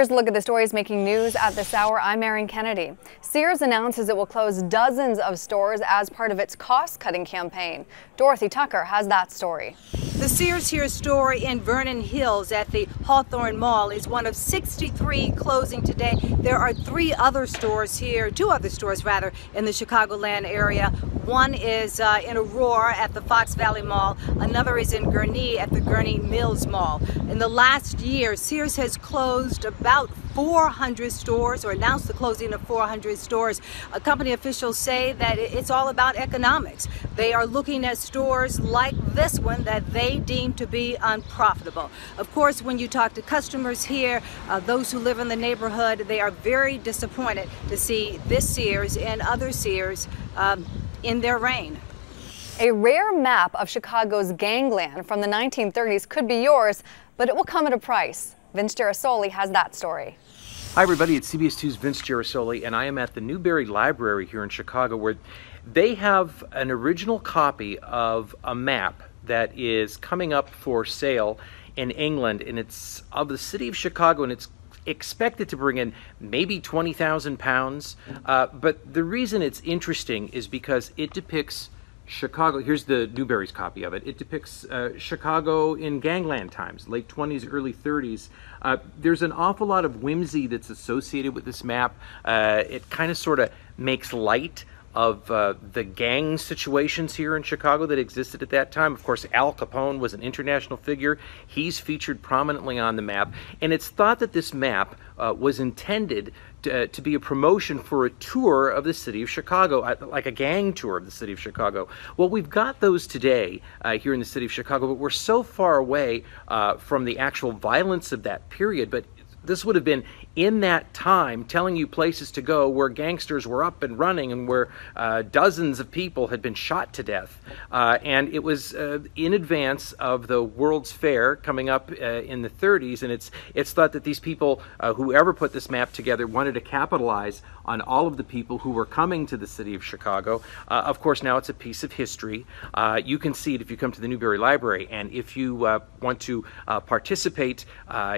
Here's a look at the stories making news at this hour. I'm Erin Kennedy. Sears announces it will close dozens of stores as part of its cost-cutting campaign. Dorothy Tucker has that story. The Sears here store in Vernon Hills at the Hawthorne Mall is one of 63 closing today. There are two other stores rather, in the Chicagoland area. One is in Aurora at the Fox Valley Mall. Another is in Gurnee at the Gurnee Mills Mall. In the last year, Sears has closed about 400 stores, or announced the closing of 400 stores. Company officials say that it's all about economics. They are looking at stores like this one that they deem to be unprofitable. Of course, when you talk to customers here, those who live in the neighborhood, they are very disappointed to see this Sears and other Sears in their reign. A rare map of Chicago's gangland from the 1930s could be yours, but it will come at a price. Vince Girasoli has that story. Hi everybody, it's CBS 2's Vince Girasoli, and I am at the Newberry Library here in Chicago, where they have an original copy of a map that is coming up for sale in England, and it's of the city of Chicago, and it's expected to bring in maybe 20,000 pounds. But the reason it's interesting is because it depicts Chicago. Here's the Newberry's copy of it. It depicts Chicago in gangland times, late 20s, early 30s. There's an awful lot of whimsy that's associated with this map. It kind of sort of makes light of the gang situations here in Chicago that existed at that time. Of course, Al Capone was an international figure. He's featured prominently on the map, and it's thought that this map was intended to be a promotion for a tour of the city of Chicago, like a gang tour of the city of Chicago. Well, we've got those today here in the city of Chicago, but we're so far away from the actual violence of that period. But this would have been in that time, telling you places to go where gangsters were up and running and where dozens of people had been shot to death. And it was in advance of the World's Fair coming up in the 30s, and it's thought that these people, whoever put this map together, wanted to capitalize on all of the people who were coming to the city of Chicago. Of course, now it's a piece of history. You can see it if you come to the Newberry Library, and if you want to participate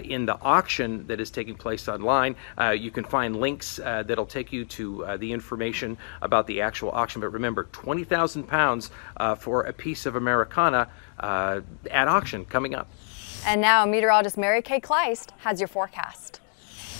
in the auction that is taking place online, you can find links that'll take you to the information about the actual auction. But remember, 20,000 pounds for a piece of Americana at auction coming up. And now meteorologist Mary Kay Kliest has your forecast.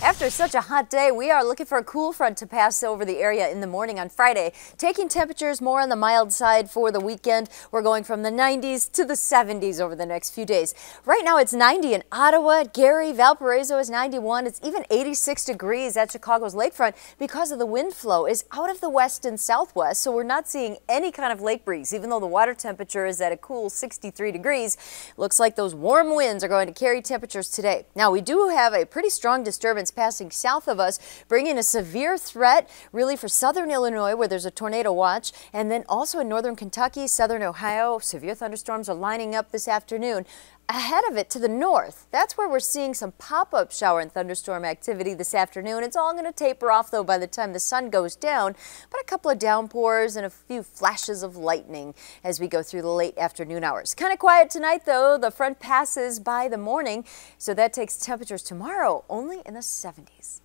After such a hot day, we are looking for a cool front to pass over the area in the morning on Friday, taking temperatures more on the mild side for the weekend. We're going from the 90s to the 70s over the next few days. Right now it's 90 in Ottawa, Gary, Valparaiso is 91. It's even 86 degrees at Chicago's lakefront because of the wind flow is out of the west and southwest, so we're not seeing any kind of lake breeze, even though the water temperature is at a cool 63 degrees. Looks like those warm winds are going to carry temperatures today. Now, we do have a pretty strong disturbance passing south of us, bringing a severe threat really for southern Illinois, where there's a tornado watch, and then also in northern Kentucky, southern Ohio. Severe thunderstorms are lining up this afternoon. Ahead of it to the north, that's where we're seeing some pop-up shower and thunderstorm activity this afternoon. It's all going to taper off, though, by the time the sun goes down, but a couple of downpours and a few flashes of lightning as we go through the late afternoon hours. Kind of quiet tonight, though. The front passes by the morning, so that takes temperatures tomorrow only in the 70s.